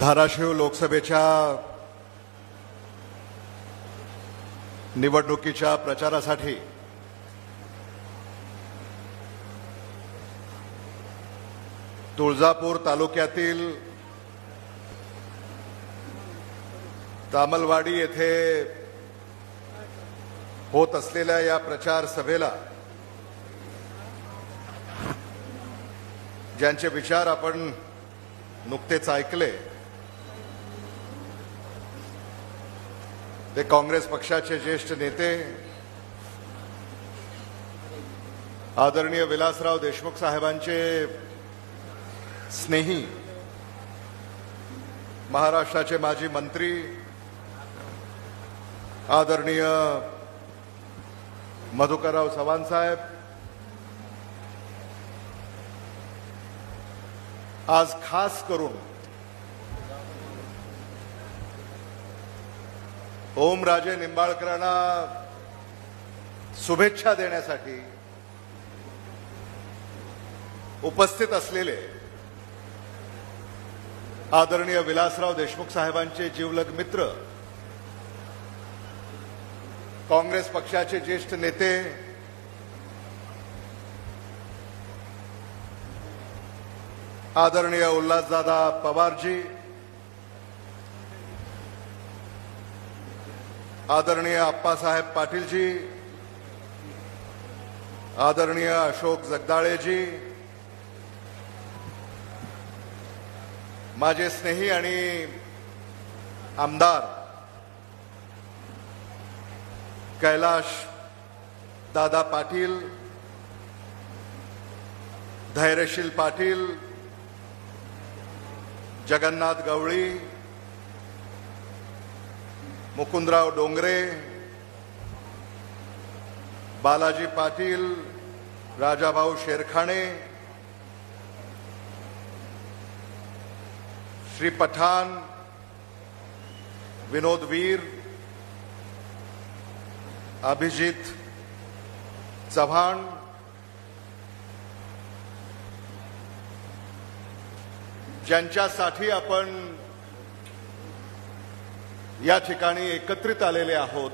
धाराशिव लोकसभेच्या निवडणुकीच्या प्रचारासाठी तुळजापूर तालुक्यातील तामलवाडी येथे होत असलेल्या या प्रचार सभेला ज्यांचे विचार आपण नुकतेच ऐकले ते काँग्रेस पक्षाचे ज्येष्ठ नेते आदरणीय विलासराव देशमुख साहेबांचे स्नेही महाराष्ट्राचे माजी मंत्री आदरणीय मधुकरराव चव्हाण साहेब, आज खास करून ओमराजे निंबाळकरांना शुभेच्छा देण्यासाठी उपस्थित असलेले आदरणीय विलासराव देशमुख साहेबांचे जिवलग मित्र काँग्रेस पक्षाचे ज्येष्ठ नेते आदरणीय उल्हासदादा पवारजी, आदरणीय अप्पासाहेब पाटीलजी, आदरणीय अशोक जगदाळेजी, माझे स्नेही आणि आमदार कैलाश दादा पाटील, धैर्यशील पाटील, जगन्नाथ गवळी, मुकुंदराव डोंगरे, बालाजी पाटील, राजाभाऊ शेरखाणे, श्री पठाण, विनोद वीर, अभिजित चव्हाण, ज्यांच्यासाठी आपण या ठिकाणी एकत्रित आलेले आहोत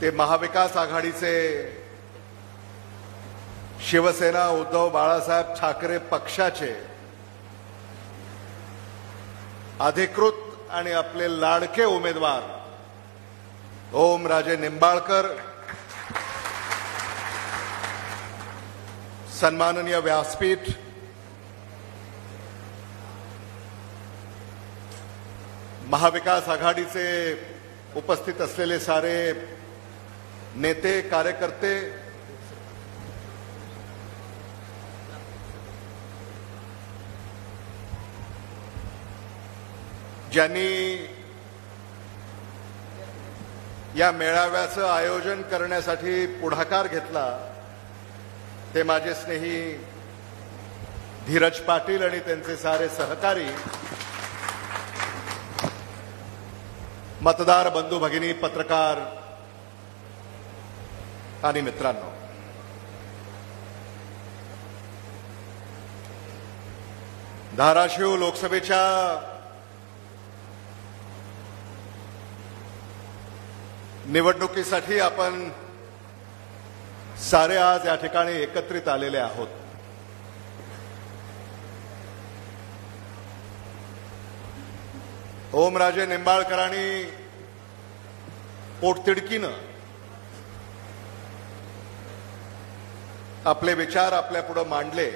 ते महाविकास आघाडीचे शिवसेना उद्धव बाळासाहेब ठाकरे पक्षाचे अधिकृत आणि आपले लाडके उमेदवार ओमराजे निंबाळकर, सन्माननीय व्यासपीठ, महाविकास आघाडीचे उपस्थित असलेले सारे नेते कार्यकर्ते, ज्यांनी या मेळाव्याचं आयोजन करण्यासाठी पुढाकार घेतला ते माझे स्नेही धीरज पाटील आणि त्यांचे सारे सहकारी, मतदार बंधू भगिनी, पत्रकार आणि मित्रांनो, धाराशिव लोकसभेच्या निवडणुकीसाठी आपण सारे आज या ठिकाणी एकत्रित आलेले आहोत. ओमराजे निंबाळकरांनी पोटतिडकीनं आपले विचार आपल्यापुढे मांडले.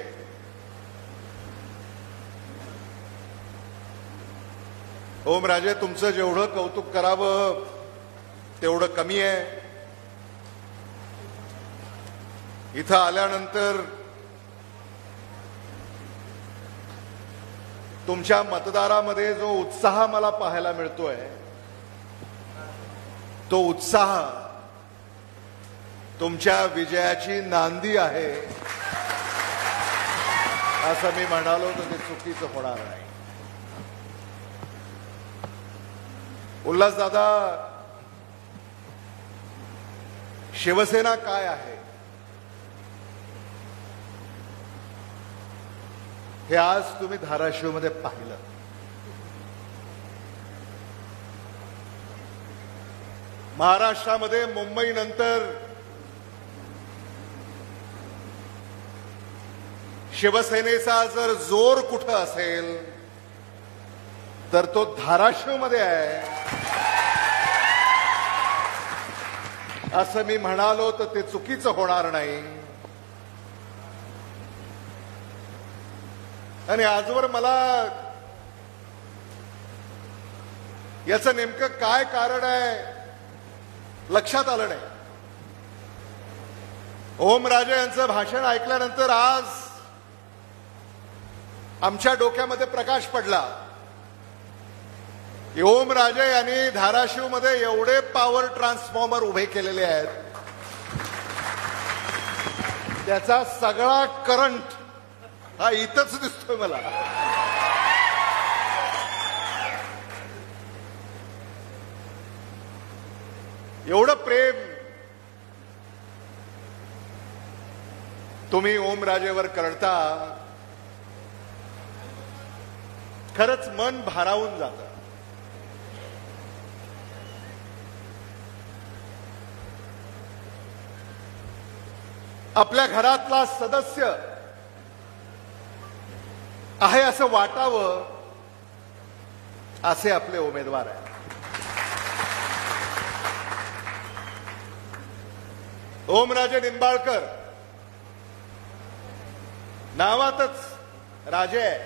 ओमराजे, तुमचं जेवढं कौतुक करावं तेवढं कमी आहे. इथं आल्यानंतर तुमच्या मतदारामध्ये जो उत्साह मला पाहायला मिळतोय तो उत्साह तुमच्या विजयाची नांदी आहे असं मी म्हणालो तर ते चुकीचं होणार नाही. उल्हासदादा, शिवसेना काय आहे हे आज तुम्ही धाराशिवमध्ये पाहिलं. महाराष्ट्रामध्ये मुंबईनंतर शिवसेनेचा जर जोर कुठं असेल तर तो धाराशिवमध्ये आहे असं मी म्हणालो तर ते चुकीचं होणार नाही. आणि आजवर मला याचं नेमकं काय कारण आहे लक्षात आलं नाही. ओमराजे यांचं भाषण ऐकल्यानंतर आज आमच्या डोक्यामध्ये प्रकाश पडला की ओमराजे यांनी धाराशिवमध्ये एवढे पॉवर ट्रान्सफॉर्मर उभे केलेले आहेत, त्याचा सगळा करंट हा इथंच दिसतोय मला. एवढं प्रेम तुम्ही ओमराजेवर करता, खरंच मन भारावून जातं. आपल्या घरातला सदस्य आहे असं वाटावं असे आपले उमेदवार आहेत. ओमराजे निंबाळकर नावातच राजे आहे,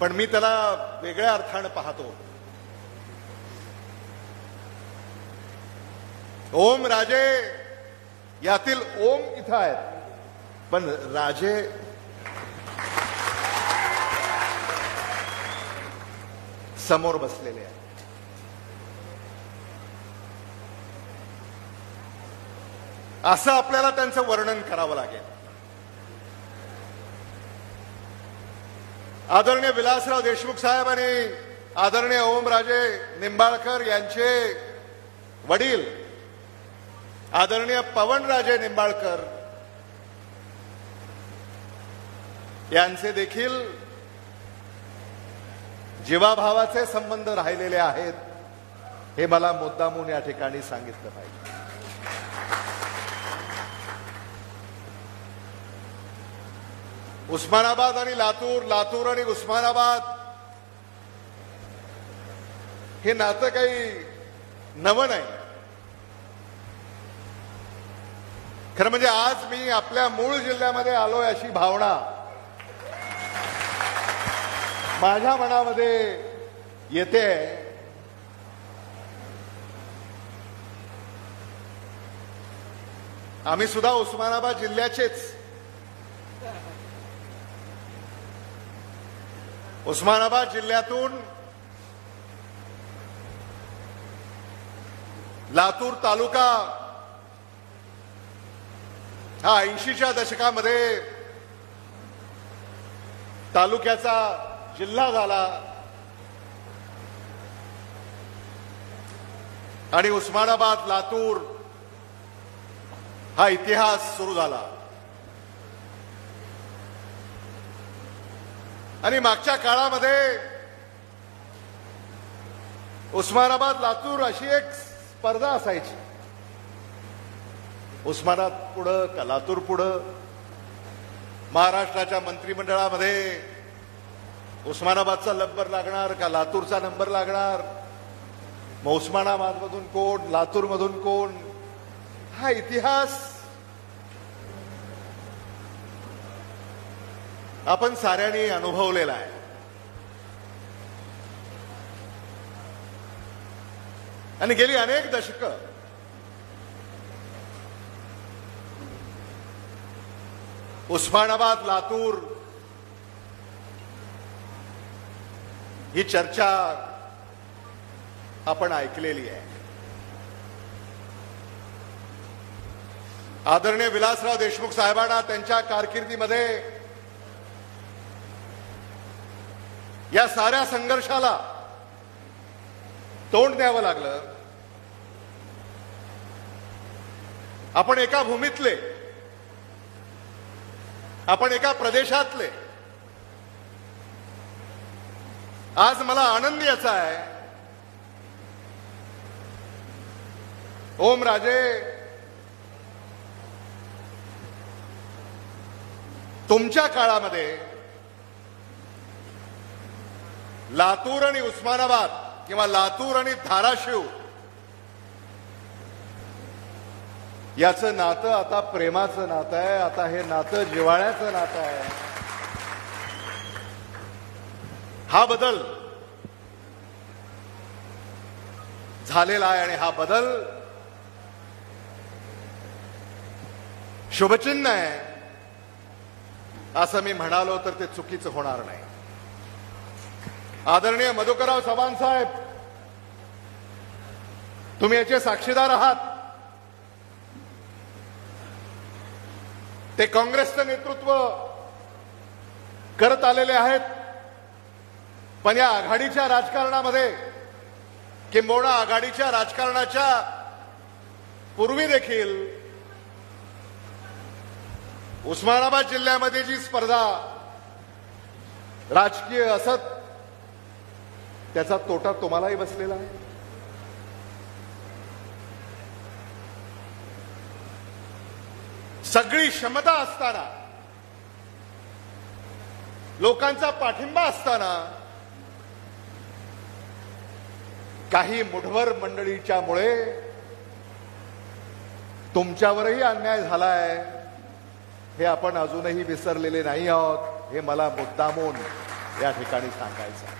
पण मी त्याला वेगळ्या अर्थानं पाहतो. ओम राजे यातील ओम इथं आहेत, पण राजे समोर बसलेले आहेत. असं आपल्याला त्यांचं वर्णन करावं लागेल. आदरणीय विलासराव देशमुख साहेब आणि आदरणीय ओमराजे निंबाळकर यांचे वडील आदरणीय पवनराजे निंबाळकर यांचे देखील जीवाभावाचे संबंध राहिलेले आहेत, हे मला मुद्दामून या ठिकाणी सांगितलं पाहिजे. उस्मानाबाद आणि लातूर, लातूर आणि उस्मानाबाद हे नातं काही नवं नाही. खरं म्हणजे आज मी आपल्या मूळ जिल्ह्यामध्ये आलोय अशी भावना माझ्या मनामध्ये येते. आम्ही सुद्धा उस्मानाबाद जिल्ह्याचेच. उस्मानाबाद जिल्ह्यातून लातूर तालुका हा 80च्या दशकामध्ये तालुक्याचा जिल्हा झाला आणि उस्मानाबाद लातूर हा इतिहास सुरू झाला. आणि मागच्या काळामध्ये उस्मानाबाद लातूर अशी एक स्पर्धा असायची. उस्मानाबाद पुढं का लातूर पुढं. महाराष्ट्राच्या मंत्रिमंडळामध्ये उस्मानाबादचा नंबर लागणार का लातूरचा नंबर लागणार, मग उस्मानाबादमधून कोण, लातूरमधून कोण, हा इतिहास आपण साऱ्यांनी अनुभवलेला आहे. आणि गेली अनेक दशकं उस्मानाबाद लातूर ही चर्चा आपण ऐकलेली आहे. आदरणीय विलासराव देशमुख साहेबांना त्यांच्या कारकिर्दीमध्ये या साऱ्या संघर्षाला तोंड द्यावं लागलं. आपण एका भूमीतले, आपण एका प्रदेशातले, आज मला आनंद याचा आहे, ओमराजे, तुमच्या काळामध्ये लातूर आणि उस्मानाबाद किंवा लातूर आणि धाराशिव याचं नातं आता प्रेमाचं नातं आहे. आता हे नातं जिव्हाळ्याचं नातं आहे. हा बदल झालेला आहे आणि हा बदल शुभचिन्ह आहे असं मी म्हणालो तर ते चुकीचं होणार नाही. आदरणीय मधुकरराव चव्हाण साहेब, तुम्ही याचे साक्षीदार आहात. ते काँग्रेसचं नेतृत्व करत आलेले आहेत, पण या आघाडीच्या राजकारणामध्ये किंबहुना आघाडीच्या राजकारणाच्या पूर्वी देखील उस्मानाबाद जिल्ह्यामध्ये जी स्पर्धा राजकीय असत त्याचा तोटा तुम्हालाही बसलेला आहे. सगळी क्षमता असताना, लोकांचा पाठिंबा असताना काही मुठभर मंडळीच्यामुळे तुमच्यावरही अन्याय झालाय हे आपण अजूनही विसरलेले नाही आहोत. हे मला मुद्दामून या ठिकाणी सांगायचं आहे.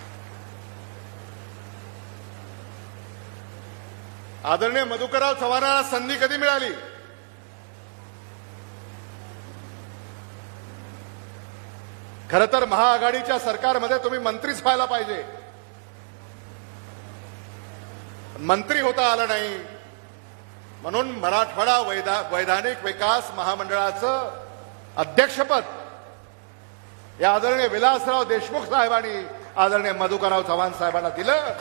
आदरणीय मधुकरराव चव्हाणांना संधी कधी मिळाली? खरं तर महाआघाडीच्या सरकारमध्ये तुम्ही मंत्रीच व्हायला पाहिजे. मंत्री होता आलं नाही, म्हणून मराठवाडा वैधानिक विकास महामंडळाचं अध्यक्षपद या आदरणीय विलासराव देशमुख साहेबांनी आदरणीय मधुकरराव चव्हाण साहेबांना दिलं.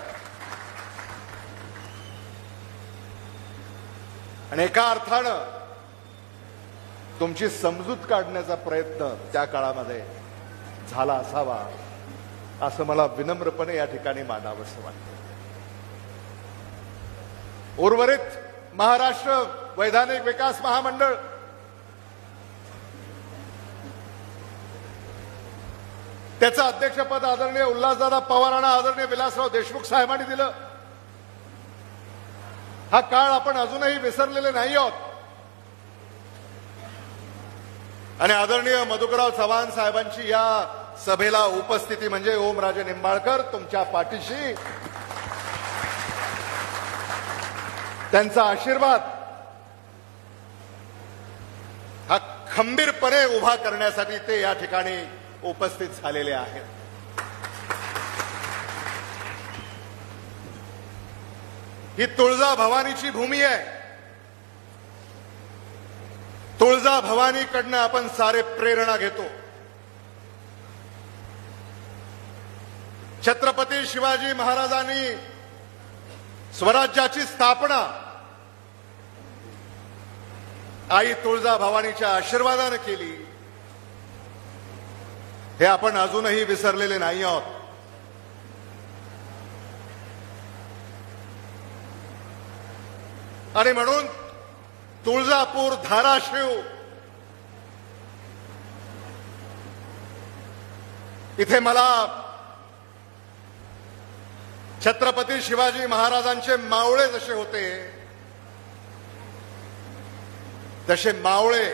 आणि एका अर्थानं तुमची समजूत काढण्याचा प्रयत्न त्या काळामध्ये झाला असावा असं मला विनम्रपणे या ठिकाणी मानावंसं वाटतं. उर्वरित महाराष्ट्र वैधानिक विकास महामंडळ त्याचं अध्यक्षपद आदरणीय उल्हासदादा पवारांना आदरणीय विलासराव देशमुख साहेबांनी दिलं. हा काळ आपण अजूनही विसरलेले नाही आहोत. आणि आदरणीय मधुकरराव चव्हाण साहेबांची या सभेला उपस्थिती म्हणजे ओमराजे निंबाळकर तुमच्या पाठीशी, त्यांचा आशीर्वाद हा खंबीरपणे उभा करण्यासाठी ते या ठिकाणी उपस्थित झालेले आहेत. ही तुळजा भवानीची भूमी आहे. तुळजा भवानीकडनं आपण सारे प्रेरणा घेतो. छत्रपती शिवाजी महाराजांनी स्वराज्याची स्थापना आई तुळजा भवानीच्या आशीर्वादाने केली हे आपण अजूनही विसरलेले नाही आहोत. आणि म्हणून तुळजापूर, धाराशिव इथे मला छत्रपती शिवाजी महाराजांचे मावळे जसे होते तसे मावळे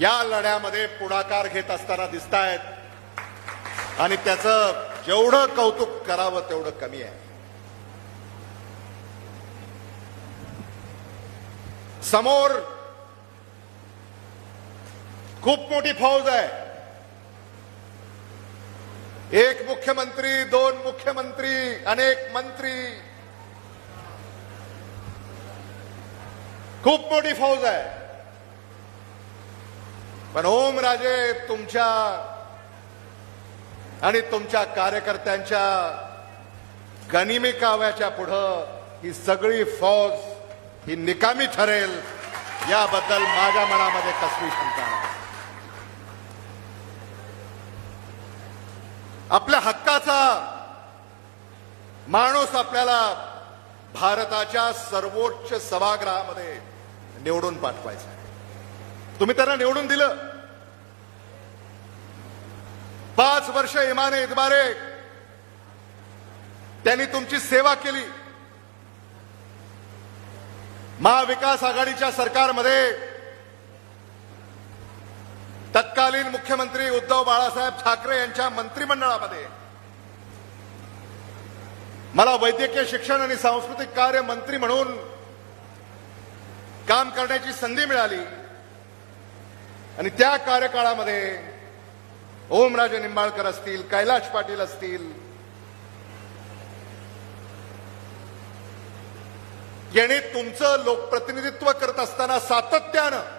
या लढ्यामध्ये पुढाकार घेत असताना दिसतायत आणि त्याचं जेवढं कौतुक करावं तेवढं कमी आहे. समोर खूप मोठी फौज आहे. एक मुख्यमंत्री, दोन मुख्यमंत्री, अनेक मंत्री, खूप मोठी फौज आहे. पण ओमराजे तुमच्या आणि तुमच्या कार्यकर्त्यांच्या गनिमी काव्याच्या पुढं ही सगळी फौज ही निकामी ठरेल याबद्दल माझ्या मनामध्ये कसली शंका नाही. आपल्या हक्काचा माणूस आपल्याला भारताच्या सर्वोच्च सभागृहामध्ये निवडून पाठवायचा आहे। तुम्ही त्यांना निवडून दिलं। 5 वर्ष इमाने इतबारे त्यांनी तुमची सेवा केली। महाविकास आघाडीच्या सरकारमध्ये तत्कालीन मुख्यमंत्री उद्धव बाळासाहेब ठाकरे यांच्या मंत्रिमंडळामध्ये मला वैद्यकीय शिक्षण आणि सांस्कृतिक कार्य मंत्री म्हणून काम करण्याची संधी मिळाली आणि त्या कार्यकाळामध्ये ओमराजे निंबाळकर असतील, कैलाश पाटील असतील यांनी तुमचं लोकप्रतिनिधित्व करत असताना सातत्यानं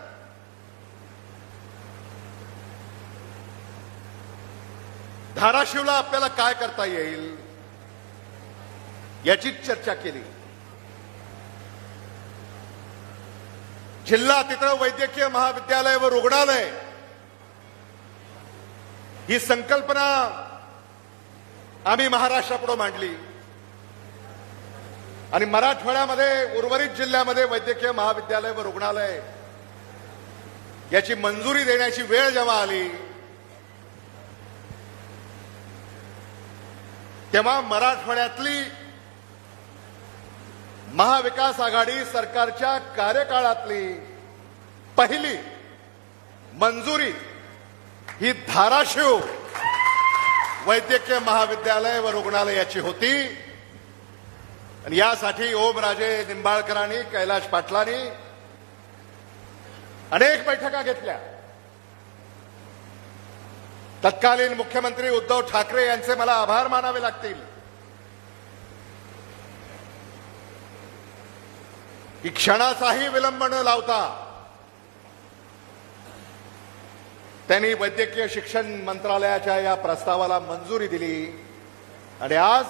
धाराशिवला आपल्याला काय करता येईल याचीच चर्चा केली। जिल्हा तिथं वैद्यकीय महाविद्यालय व रुग्णालय ही संकल्पना आम्ही महाराष्ट्रापुढे मांडली आणि मराठवाड्यामध्ये उर्वरित जिल्ह्यामध्ये वैद्यकीय महाविद्यालय व रुग्णालय याची मंजुरी देण्याची वेळ जेव्हा आली तेव्हा मराठवाड्यातली महाविकास आघाडी सरकारच्या कार्यकाळातली पहिली मंजुरी ही धाराशिव वैद्यकीय महाविद्यालय व रुग्णालयाची होती आणि यासाठी ओमराजे निंबाळकरांनी, कैलाश पाटलांनी अनेक बैठका घेतल्या। तत्कालीन मुख्यमंत्री उद्धव ठाकरे यांचे मला आभार मानावे लागतील की क्षणाचाही विलंब न लावता त्यांनी वैद्यकीय शिक्षण मंत्रालयाच्या या प्रस्तावाला मंजुरी दिली आणि आज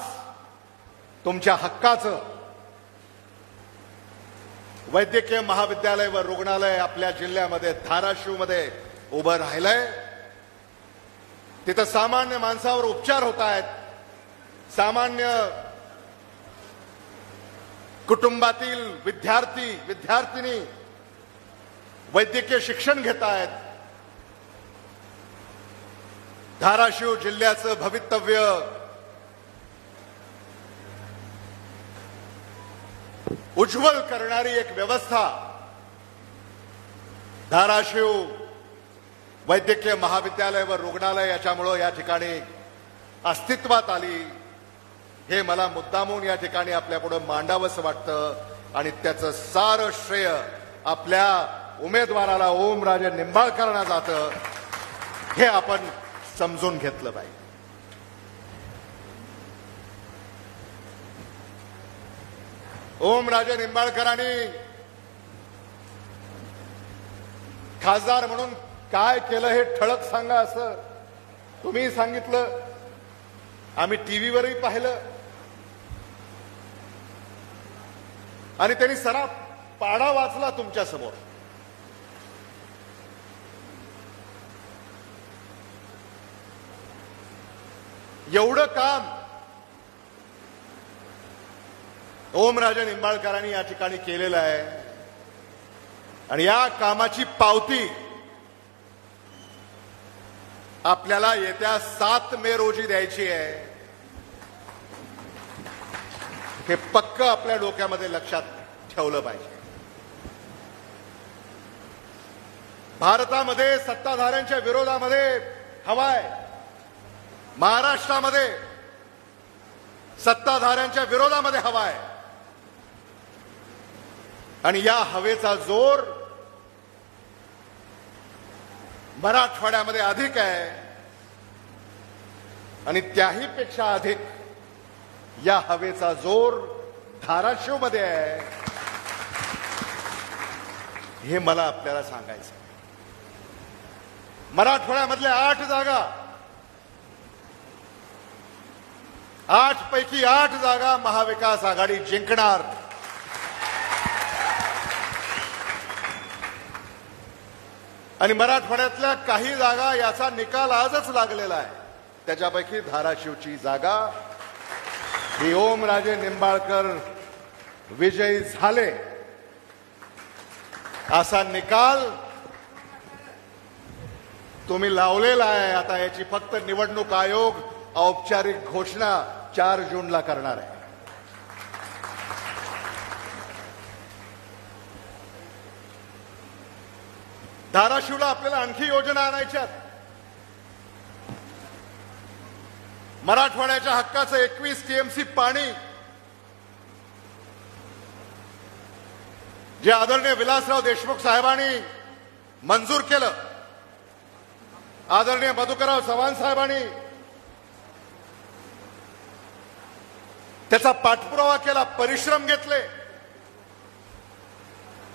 तुमच्या हक्काचं वैद्यकीय महाविद्यालय व रुग्णालय आपल्या जिल्ह्यामध्ये धाराशिवमध्ये उभं राहिलंय। तिथं सामान्य माणसावर उपचार होत आहेत, सामान्य कुटुंबातील विद्यार्थी विद्यार्थिनी वैद्यकीय शिक्षण घेत आहेत। धाराशिव जिल्ह्याचं भवितव्य उज्ज्वल करणारी एक व्यवस्था धाराशिव वैद्यकीय महाविद्यालय व रुग्णालय याच्यामुळे या ठिकाणी अस्तित्वात आली हे मला मुद्दामून या ठिकाणी आपल्यापुढे मांडावंसं वाटतं आणि त्याचं सारं श्रेय आपल्या उमेदवाराला ओमराजे निंबाळकरांना जातं हे आपण समजून घेतलं पाहिजे। ओमराजे निंबाळकरांनी खासदार म्हणून काय केलं हे ठळक सांगा असं तुम्ही सांगितलं, आम्ही टीव्हीवरही पाहिलं आणि त्यांनी सारा पाढा वाचला तुमच्या समोर। एवढं काम ओमराजे निंबाळकरांनी या ठिकाणी केलेलं आहे आणि या कामाची पावती आपल्याला येत्या 7 मे रोजी द्यायची आहे हे पक्क आपल्या डोक्यामध्ये लक्षात ठेवलं पाहिजे। भारतामध्ये सत्ताधाऱ्यांच्या विरोधामध्ये हवा आहे, महाराष्ट्रामध्ये सत्ताधाऱ्यांच्या विरोधामध्ये हवा आहे आणि या हवेचा जोर मराठवाड्यामध्ये अधिक आहे आणि त्याही पेक्षा अधिक या हवेचा जोर धाराशिवमध्ये आहे हे मला आपल्याला सांगायचं। मराठवाड्यामधल्या 8 जागा 8 पैकी 8 जागा महाविकास आघाडी जिंकणार। आणि मराठवाड्यातल्या काही जागा याचा निकाल आजच लागलेला आहे। त्याच्यापैकी धाराशिवची जागा ही ओमराजे निंबाळकर विजयी झाले असा निकाल तुम्ही लावलेला आहे. आता याची फक्त निवडणूक आयोग औपचारिक घोषणा 4 जूनला करणार आहे. धाराशिवला आपल्याला आणखी योजना आणायच्यात. मराठवाड्याच्या हक्काचं 21 टीएमसी पाणी जे आदरणीय विलासराव देशमुख साहेबांनी मंजूर केलं, आदरणीय मधुकरराव चव्हाण साहेबांनी त्याचा पाठपुरावा केला, परिश्रम घेतले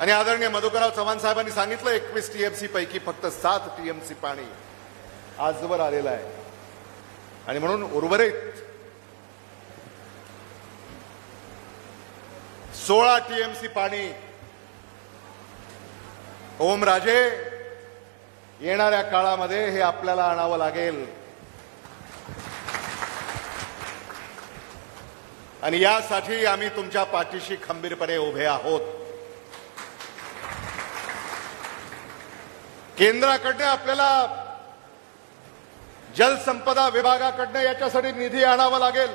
आणि आदरणीय मधुकरराव चव्हाण साहेबांनी सांगितलं 21 टीएमसी पैकी फक्त 7 टीएमसी पाणी आजवर आलेलं आहे आणि म्हणून उर्वरित 16 टीएमसी पाणी ओमराजे येणाऱ्या काळामध्ये हे आपल्याला आणावं लागेल. आणि यासाठी आम्ही तुमच्या पाठीशी खंबीरपणे उभे आहोत. केंद्राकडनं आपल्याला जलसंपदा विभागाकडनं याच्यासाठी निधी आणावा लागेल.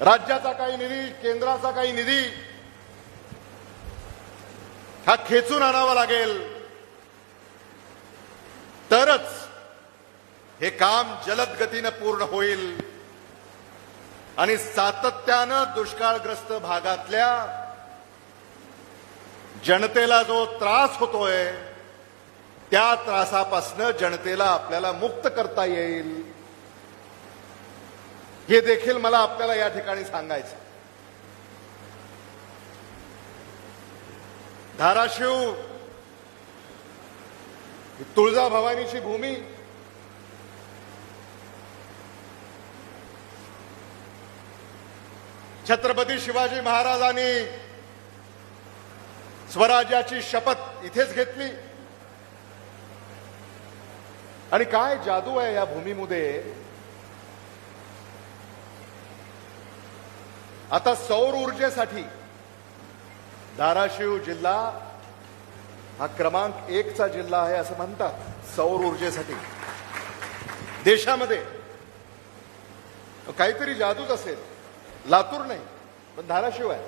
राज्याचा काही निधी, केंद्राचा काही निधी हा खेचून आणावा लागेल. तरच हे काम जलद गतीनं पूर्ण होईल आणि सातत्यानं दुष्काळग्रस्त भागातल्या जनतेला जो त्रास होतोय त्या त्रासापासून जनतेला आपल्याला मुक्त करता येईल हे देखील मला आपल्याला या ठिकाणी सांगायचं. धाराशिव तुळजाभवानीची भूमी, छत्रपती शिवाजी महाराजांनी स्वराज्याची शपथ इथेच घेतली आणि काय जादू आहे या भूमीमध्ये. आता सौर ऊर्जेसाठी धाराशिव जिल्हा हा क्रमांक 1चा जिल्हा आहे असं म्हणतात. सौर ऊर्जेसाठी देशामध्ये काहीतरी जादूच असेल. लातूर नाही पण धाराशिव आहे,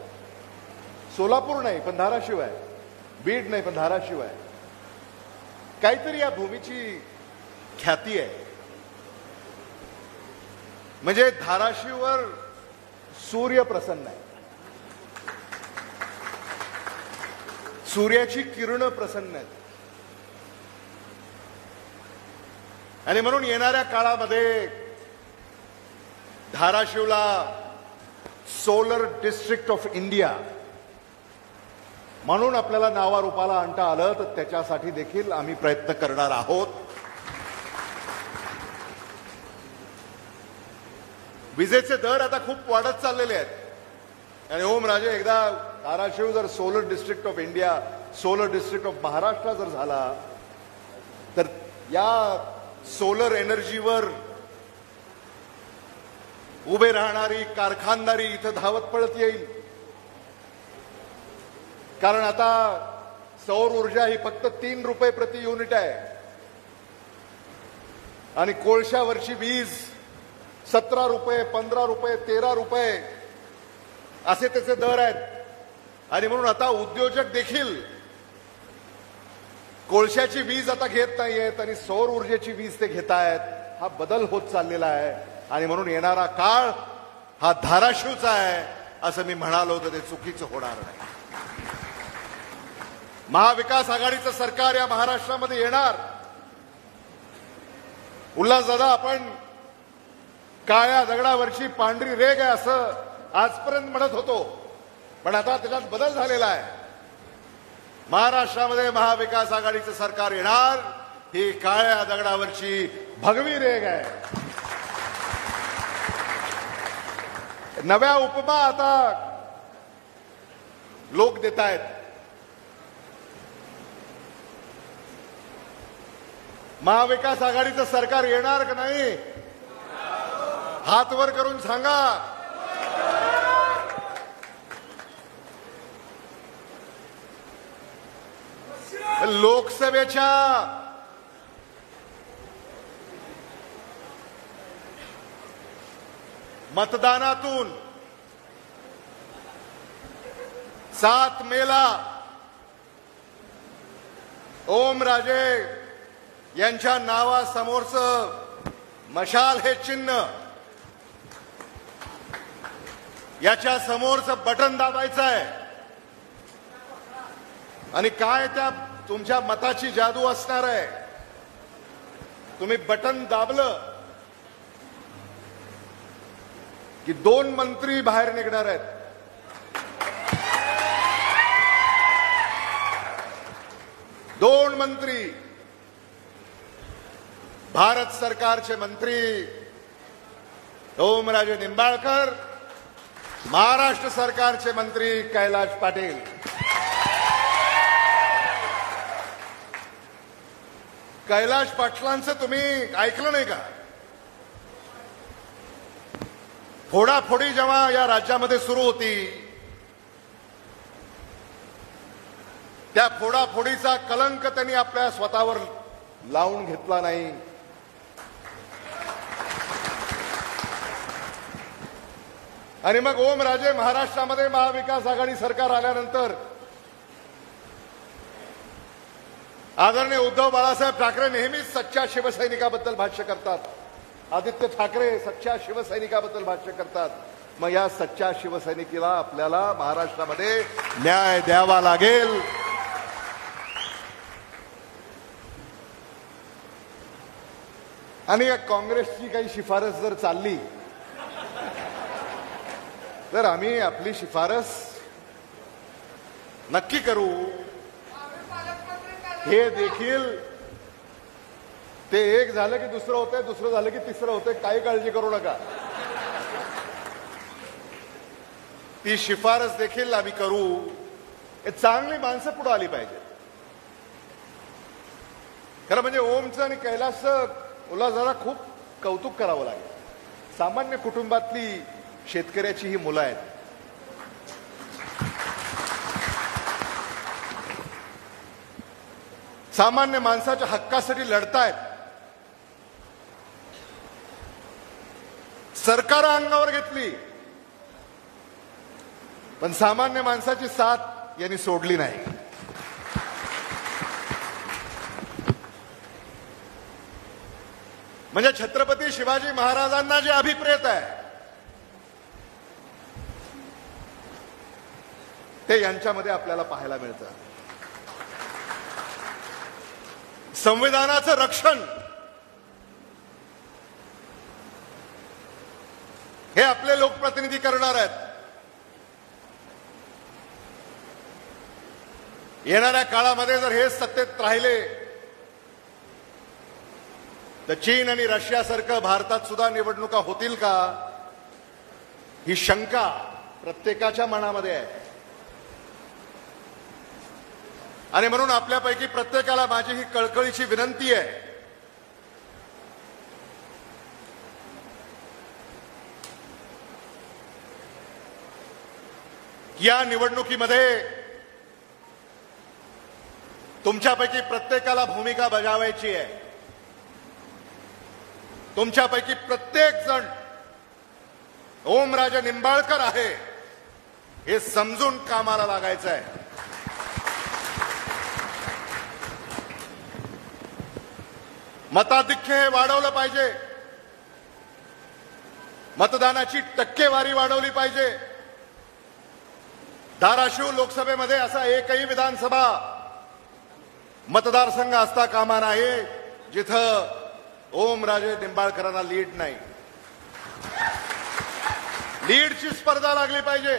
सोलापूर नाही पण धाराशिव आहे, बीड नाही पण धाराशिव आहे. काहीतरी या भूमीची ख्याती आहे. म्हणजे धाराशिववर सूर्य प्रसन्न आहे, सूर्याची किरण प्रसन्न आहेत आणि म्हणून येणाऱ्या काळामध्ये धाराशिवला सोलर डिस्ट्रिक्ट ऑफ इंडिया म्हणून आपल्याला नावारूपाला आणता आलं तर त्याच्यासाठी देखील आम्ही प्रयत्न करणार आहोत. विजेचे दर आता खूप वाढत चाललेले आहेत आणि ओमराजे एकदा धाराशिव जर solar district of India, solar district of Maharashtra जर झाला तर या सोलर एनर्जीवर उभे राहणारी कारखानदारी इथं धावत पळत येईल. कारण आता सौर ऊर्जा ही फक्त 3 रुपये प्रति युनिट आहे आणि कोळशावरची वीज 17 रुपये, 15 रुपये, 13 रुपये असे त्याचे दर आहेत. आणि म्हणून आता उद्योजक देखील कोळशाची वीज आता घेत नाहीयेत आणि सौर ऊर्जेची वीज ते घेत आहेत. हा बदल होत चाललेला आहे आणि म्हणून येणारा काळ हा धाराशिवचा आहे असं मी म्हणालो तर ते चुकीचं होणार नाही. महाविकास आघाडीचं सरकार या महाराष्ट्रामध्ये येणार. उल्हासदादा, आपण काळ्या दगडावरची पांढरी रेघ आहे असं आजपर्यंत म्हणत होतो, पण आता त्याच्यात बदल झालेला आहे. महाराष्ट्रामध्ये महाविकास आघाडीचं सरकार येणार. ही काळ्या दगडावरची भगवी रेघ आहे. नव्या उपमा आता लोक देत आहेत. महाविकास आघाडीचं सरकार येणार का नाही? हात वर करून सांगा. लोकसभेच्या मतदानातून 7 मेला ओमराजे यांच्या नावासमोरचं मशाल हे चिन्ह, याच्या समोरचं बटन दाबायचं आहे. आणि काय त्या तुमच्या मताची जादू असणार आहे. तुम्ही बटन दाबलं की 2 मंत्री बाहेर निघणार आहेत. दोन मंत्री, भारत सरकारचे मंत्री ओमराजे निंबाळकर, महाराष्ट्र सरकारचे मंत्री कैलाश पाटील. कैलाश पाटलांचं तुम्ही ऐकलं नाही का? फोडाफोडी जेव्हा या राज्यामध्ये सुरू होती, त्या फोडाफोडीचा कलंक त्यांनी आपल्या स्वतःवर लावून घेतला नाही. आणि मग ओमराजे महाराष्ट्रामध्ये महाविकास आघाडी सरकार आल्यानंतर आदरणीय उद्धव बाळासाहेब ठाकरे नेहमीच सच्च्या शिवसैनिकाबद्दल भाष्य करतात. आदित्य ठाकरे सच्च्या शिवसैनिकाबद्दल भाष्य करतात. मग या सच्च्या शिवसैनिकाला आपल्याला महाराष्ट्रामध्ये न्याय द्यावा लागेल. आणि या काँग्रेसची काही शिफारस जर चालली तर आम्ही आपली शिफारस नक्की करू. हे देखील ते एक झालं की दुसरं होतंय, दुसरं झालं की तिसरं होतंय. काही काळजी करू नका. ती शिफारस देखील आम्ही करू. चांगली माणसं पुढे आली पाहिजे. खरं म्हणजे ओमचं आणि कैलासचं मला जरा खूप कौतुक करावं लागेल. सामान्य कुटुंबातली शेतकऱ्याची ही मुलं आहेत. सामान्य माणसाच्या हक्कासाठी लढतायत. सरकार अंगावर घेतली पण सामान्य माणसाची साथ यांनी सोडली नाही. म्हणजे छत्रपती शिवाजी महाराजांना जे अभिप्रेत आहे ते यांच्यामध्ये आपल्याला पाहायला मिळतं. संविधानाचं रक्षण हे आपले लोकप्रतिनिधी करणार आहेत. येणाऱ्या काळामध्ये जर हे सत्तेत राहिले तर चीन आणि रशियासारखं भारतात सुद्धा निवडणुका होतील का, ही शंका प्रत्येकाच्या मनामध्ये आहे. आणि म्हणून आपल्यापैकी प्रत्येकाला माझी ही कळकळीची विनंती आहे की या निवडणुकीमध्ये तुमच्यापैकी प्रत्येकाला भूमिका बजावायची आहे. तुमच्यापैकी प्रत्येक जण ओमराजे निंबाळकर आहे हे समजून कामाला लागायचं आहे. मताधिक्य हे वाढवलं पाहिजे. मतदानाची टक्केवारी वाढवली पाहिजे. धाराशिव लोकसभेमध्ये असा एकही विधानसभा मतदारसंघ असता कामा नये जिथं ओमराजे निंबाळकरांना लीड नाही. लीडची स्पर्धा लागली पाहिजे.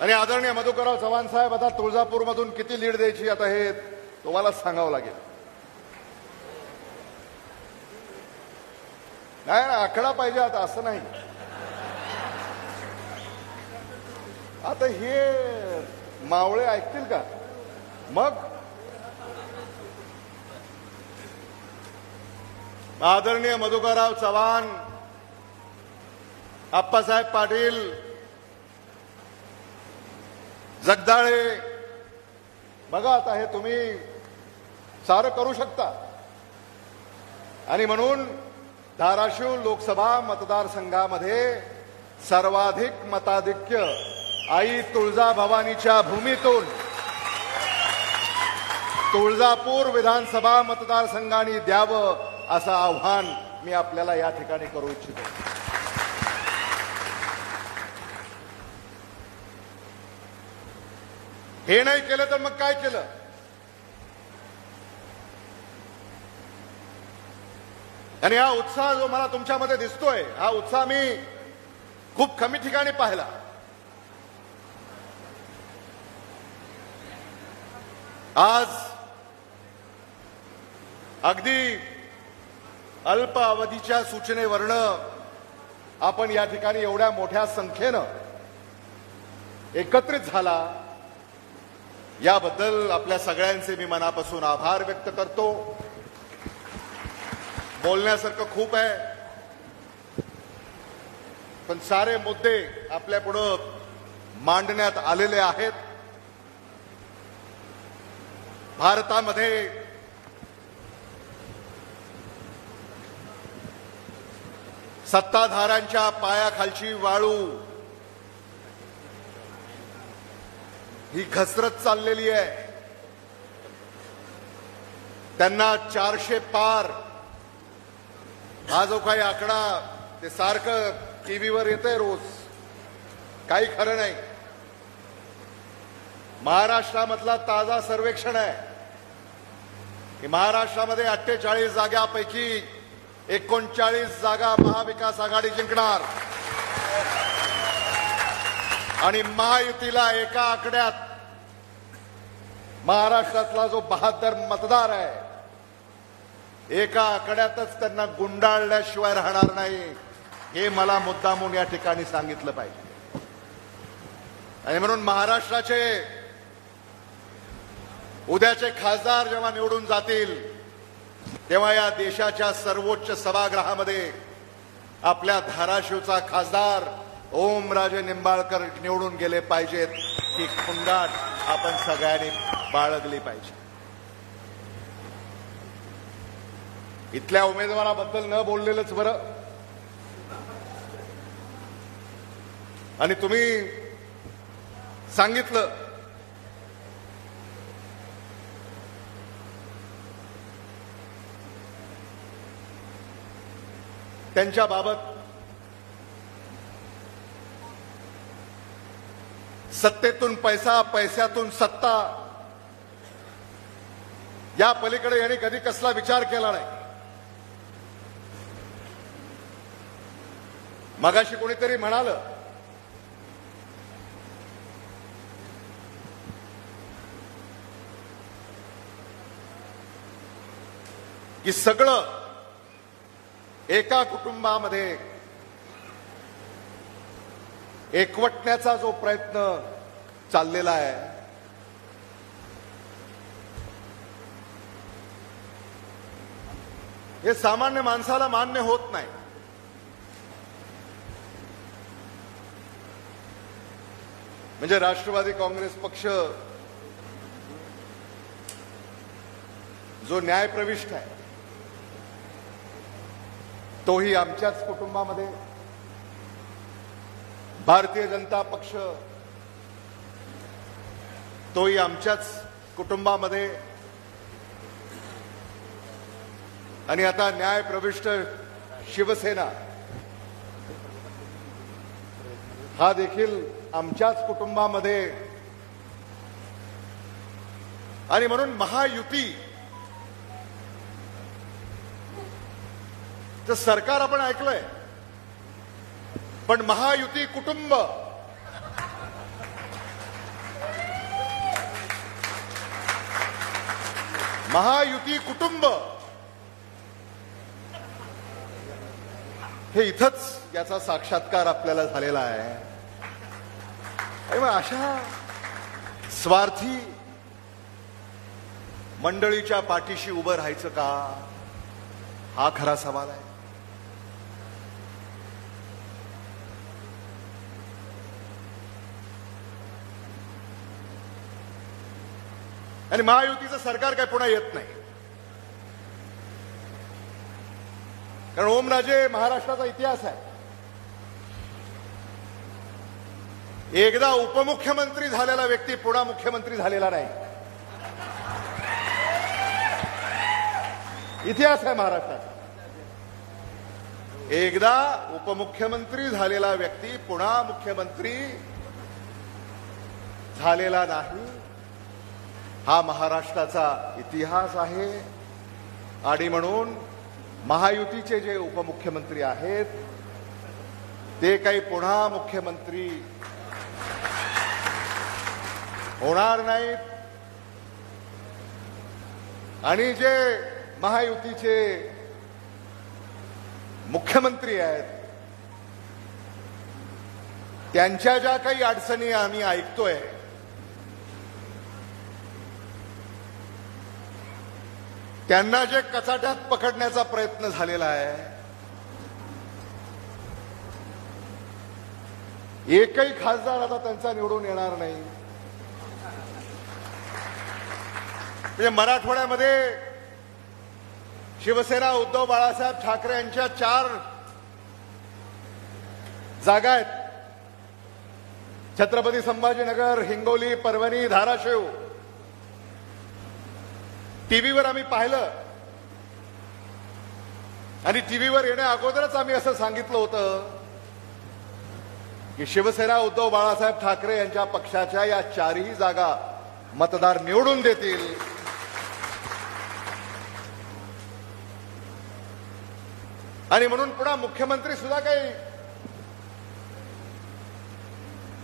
आणि आदरणीय मधुकरराव चव्हाण साहेब, आता तुळजापूरमधून किती लीड द्यायची आता हे तुम्हाला सांगावं लागेल. नाही आकडा पाहिजे आता, असं नाही. आता हे मावळे ऐकतील का? मग आदरणीय मधुकरराव चव्हाण, आप्पासाहेब पाटील, जगदाळे, बघा आता हे तुम्ही सारं करू शकता. आणि म्हणून धाराशिव लोकसभा मतदारसंघामध्ये सर्वाधिक मताधिक्य आई तुळजाभवानीच्या भूमीतून तुळजापूर विधानसभा मतदारसंघाने द्यावं असं आव्हान मी आपल्याला या ठिकाणी करू इच्छितो. हे नाही केलं तर मग काय केलं? आणि हा उत्साह जो मला तुमच्यामध्ये दिसतोय, हा उत्साह मी खूप कमी ठिकाणी पाहिला. आज अगदी अल्प अवधीच्या सूचनेवरनं आपण या ठिकाणी एवढ्या मोठ्या संख्येनं एकत्रित झाला, याबद्दल आपल्या सगळ्यांचे मी मनापासून आभार व्यक्त करतो. बोलण्यासारखं खूप आहे, पण सारे मुद्दे आपल्या पुढं मांडण्यात आलेले आहेत. भारतामध्ये सत्ताधाऱ्यांच्या पायाखालची वाळू ही घसरत चाललेली आहे. त्यांना 400 पार हा जो काही आकडा ते सारखं टीव्हीवर येतंय रोज, काही खरं नाही. महाराष्ट्रामधला ताजा सर्वेक्षण आहे की महाराष्ट्रामध्ये 48 जागांपैकी 39 जागा महाविकास आघाडी जिंकणार आणि महायुतीला एका आकड्यात महाराष्ट्रातला जो 72 मतदार आहे, एका आकड्यातच त्यांना गुंडाळल्याशिवाय राहणार नाही, हे मला मुद्दामून या ठिकाणी सांगितलं पाहिजे. आणि म्हणून महाराष्ट्राचे उद्याचे खासदार जेव्हा निवडून जातील, तेव्हा या देशाच्या सर्वोच्च सभागृहामध्ये आपल्या धाराशिवचा खासदार ओमराजे निंबाळकर निवडून गेले पाहिजेत, ही खुंगाट आपण सगळ्यांनी बाळगली पाहिजे. इथल्या उमेदवाराबद्दल न बोललेलंच बरं. आणि तुम्ही सांगितलं त्यांच्या बाबत सत्तेतून पैसा, पैशातून सत्ता, या पलीकडे यांनी कधी कसला विचार केला नाही. मगाशी कोणीतरी म्हणालं की सगळं एका कुटुंबामध्ये एकवटण्याचा जो प्रयत्न चाललेला आहे, हे सामान्य माणसाला मान्य होत नाही. म्हणजे राष्ट्रवादी काँग्रेस पक्ष जो न्यायप्रविष्ट आहे, तोही आमच्याच कुटुंबामध्ये, भारतीय जनता पक्ष तोही आमच्याच कुटुंबामध्ये, आणि आता न्यायप्रविष्ट शिवसेना हा देखील आमच्याच कुटुंबामध्ये. आणि म्हणून महायुती तर सरकार आपण ऐकलंय, पण महायुती कुटुंब, महायुती कुटुंब हे इथंच याचा साक्षात्कार आपल्याला झालेला आहे. अशा स्वार्थी मंडळीच्या पाठीशी उभं राहायचं का? हा खरा सवाल आहे. आणि महायुतीचं सरकार काय पुन्हा येत नाही, कारण ओमराजे महाराष्ट्राचा इतिहास आहे. एकदा उपमुख्यमंत्री झालेला व्यक्ती पुन्हा मुख्यमंत्री झालेला नाही. इतिहास आहे महाराष्ट्राचा. एकदा उपमुख्यमंत्री झालेला व्यक्ती पुन्हा मुख्यमंत्री झालेला नाही. हा महाराष्ट्राचा इतिहास आहे. आणि म्हणून महायुतीचे जे उपमुख्यमंत्री आहेत ते काही पुन्हा मुख्यमंत्री होणार नाहीत. आणि जे महायुतीचे मुख्यमंत्री आहेत त्यांच्या ज्या काही अडचणी आम्ही ऐकतोय त्यांना जे कचाट्यात पकडण्याचा प्रयत्न झालेला आहे, एकही खासदार आता त्यांचा निवडून येणार नाही. म्हणजे मराठवाड्यामध्ये शिवसेना उद्धव बाळासाहेब ठाकरे यांच्या 4 जागा आहेत. छत्रपती संभाजीनगर, हिंगोली, परभणी, धाराशिव. टीव्हीवर आम्ही पाहिलं आणि टीव्हीवर येण्या अगोदरच आम्ही असं सांगितलं होतं की शिवसेना उद्धव बाळासाहेब ठाकरे यांच्या पक्षाच्या या 4ही जागा मतदार निवडून देतील. आणि म्हणून पुन्हा मुख्यमंत्री सुद्धा काही.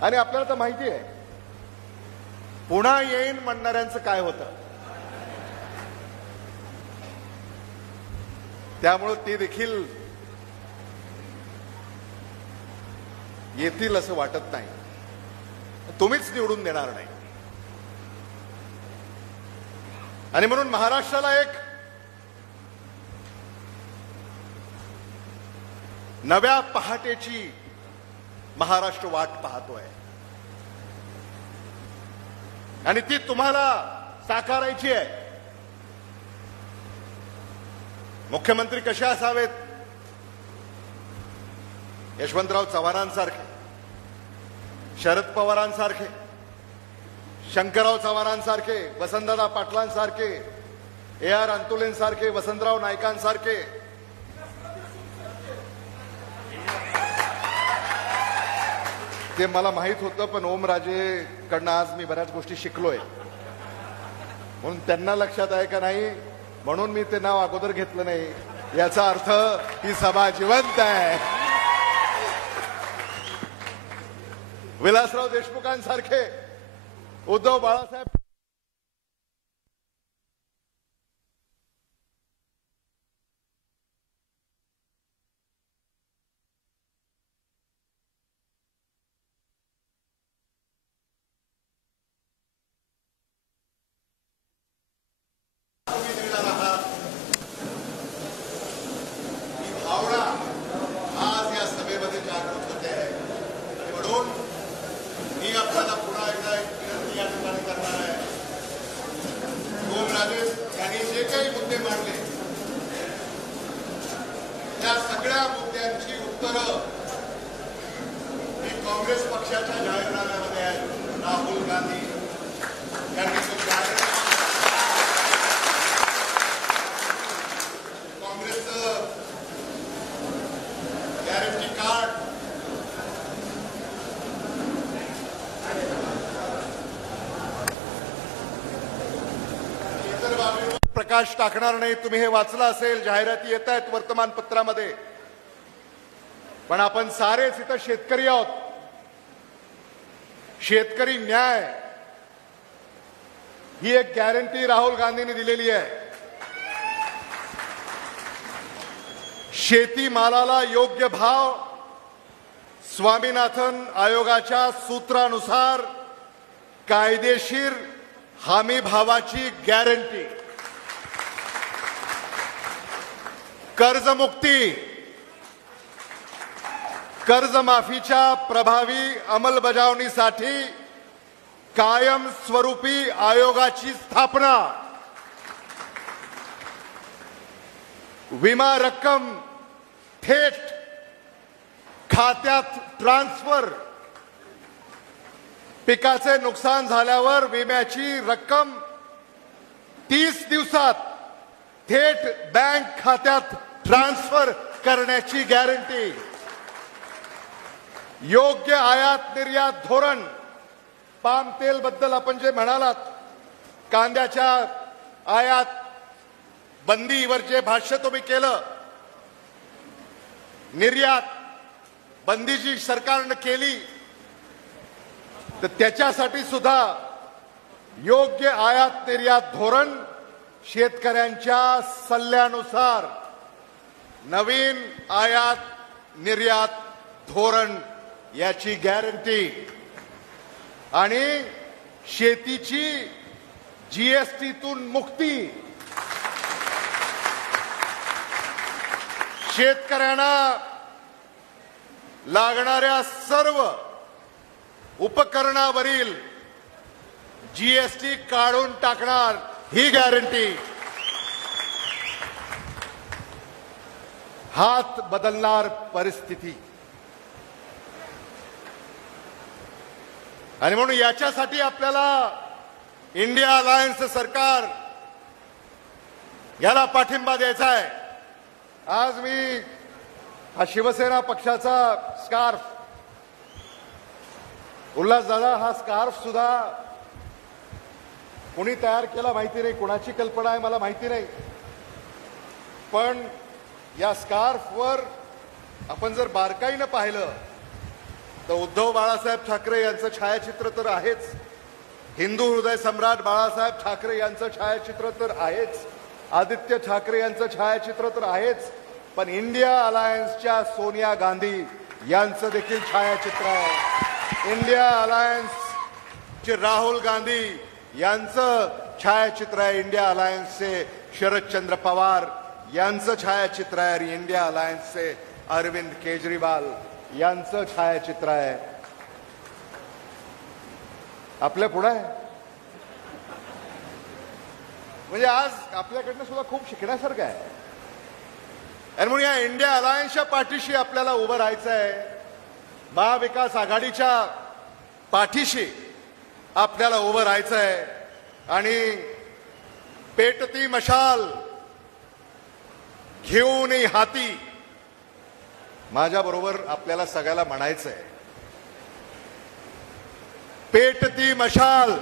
आणि आपल्याला तर माहिती आहे पुन्हा येईन म्हणणाऱ्यांचं काय होतं. त्यामुळे ते देखील येतील असं वाटत नाही. तुम्हीच निवडून देणार नाही. आणि म्हणून महाराष्ट्राला एक नव्या पहाटेची महाराष्ट्र वाट पाहतोय आणि ती तुम्हाला साकारायची आहे. मुख्यमंत्री कसे असावेत? यशवंतराव चव्हाणांसारखे, शरद पवारांसारखे, शंकरराव चव्हाणांसारखे, वसंतदादा पाटलांसारखे, AR अंतुलेंसारखे, वसंतराव नाईकांसारखे. ते मला माहित होतं, पण ओमराजेकडनं आज मी बऱ्याच गोष्टी शिकलोय. म्हणून त्यांना लक्षात आहे का नाही म्हणून मी ते नाव अगोदर घेतलं नाही. याचा अर्थ ही सभा जिवंत आहे. विलासराव देशमुखांसारखे, उद्धव बाळासाहेब त्या सगळ्या मुद्द्यांची उत्तरं ही काँग्रेस पक्षाच्या जाहीरनाम्यामध्ये आहेत. राहुल गांधी यांनी तो जाहीरनामा काँग्रेसचं गॅरंटी कार्ड इतर बाबी प्रकाश टाकणार नाही. तुम्ही हे वाचलं असेल, जाहिराती येत आहेत वर्तमानपत्रामध्ये. पण आपण सारेच इथं शेतकरी आहोत. शेतकरी न्याय ही एक गॅरंटी राहुल गांधींनी दिलेली आहे. शेतीमालाला योग्य भाव स्वामीनाथन आयोगाच्या सूत्रानुसार कायदेशीर हमी भावाची गॅरंटी. कर्जमुक्ती, कर्जमाफीच्या प्रभावी अंमलबजावणीसाठी कायमस्वरूपी आयोगाची स्थापना, विमा रक्कम थेट खात्यात ट्रान्सफर, पिकाचे नुकसान झाल्यावर विम्याची रक्कम 30 दिवसात थेट बँक खात्यात ट्रान्सफर करण्याची गॅरंटी, योग्य आयात निर्यात धोरण, पाम तेल बद्दल आपण जे म्हणालात, कांद्याच्या आयात बंदीवर जे भाष्य तुम्ही केलं, निर्यात बंदी जी सरकारने केली, तर त्याच्यासाठी सुद्धा योग्य आयात निर्यात धोरण, शेतकऱ्यांच्या सल्ल्यानुसार नवीन आयात निर्यात धोरण याची गॅरंटी आणि शेतीची जीएसटीतून मुक्ती, शेतकऱ्यांना लागणाऱ्या सर्व उपकरणावरील जीएसटी काढून टाकणार ही गॅरंटी, हात बदलणार परिस्थिती. आणि म्हणून याच्यासाठी आपल्याला इंडिया अलायन्स सरकार याला पाठिंबा द्यायचा आहे. आज मी हा शिवसेना पक्षाचा स्कार्फ, उल्हासदादा, हा स्कार्फ सुद्धा कोणी तयार केला माहिती नाही, कोणाची कल्पना आहे मला माहिती नाही, पण या स्कार्फवर आपण जर बारकाईनं पाहिलं तर उद्धव बाळासाहेब ठाकरे यांचं छायाचित्र तर आहेच, हिंदू हृदय सम्राट बाळासाहेब ठाकरे यांचं छायाचित्र तर आहेच, आदित्य ठाकरे यांचं छायाचित्र तर आहेच, पण इंडिया अलायन्सच्या सोनिया गांधी यांचं देखील छायाचित्र आहे. इंडिया अलायन्सचे राहुल गांधी यांचं छायाचित्र आहे. इंडिया अलायन्सचे शरदचंद्र पवार यांचं छायाचित्र आहे. आणि इंडिया अलायन्सचे अरविंद केजरीवाल यांचं छायाचित्र आहे. आपल्या पुढे म्हणजे आज आपल्याकडनं सुद्धा खूप शिकण्यासारखं आहे. आणि म्हणून या इंडिया अलायन्सच्या पाठीशी आपल्याला उभं राहायचं आहे. महाविकास आघाडीच्या पाठीशी आपल्याला उभं राहायचं आहे. आणि पेटती मशाल घेऊन हाती, माझ्याबरोबर आपल्याला सगळ्याला म्हणायचं आहे, पेटती मशाल,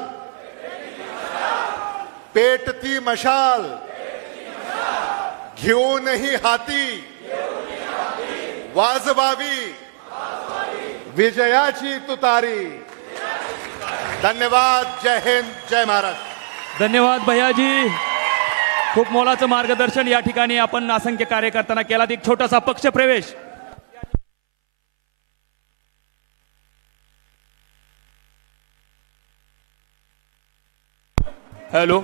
पेटती मशाल घेऊनही हाती, वाजवावी विजयाची तुतारी. धन्यवाद. जय हिंद, जय महाराष्ट्र. धन्यवाद भैयाजी. खूप मोलाचं मार्गदर्शन या ठिकाणी आपण असंख्य कार्यकर्त्यांना केला. एक छोटासा पक्ष प्रवेश. हॅलो.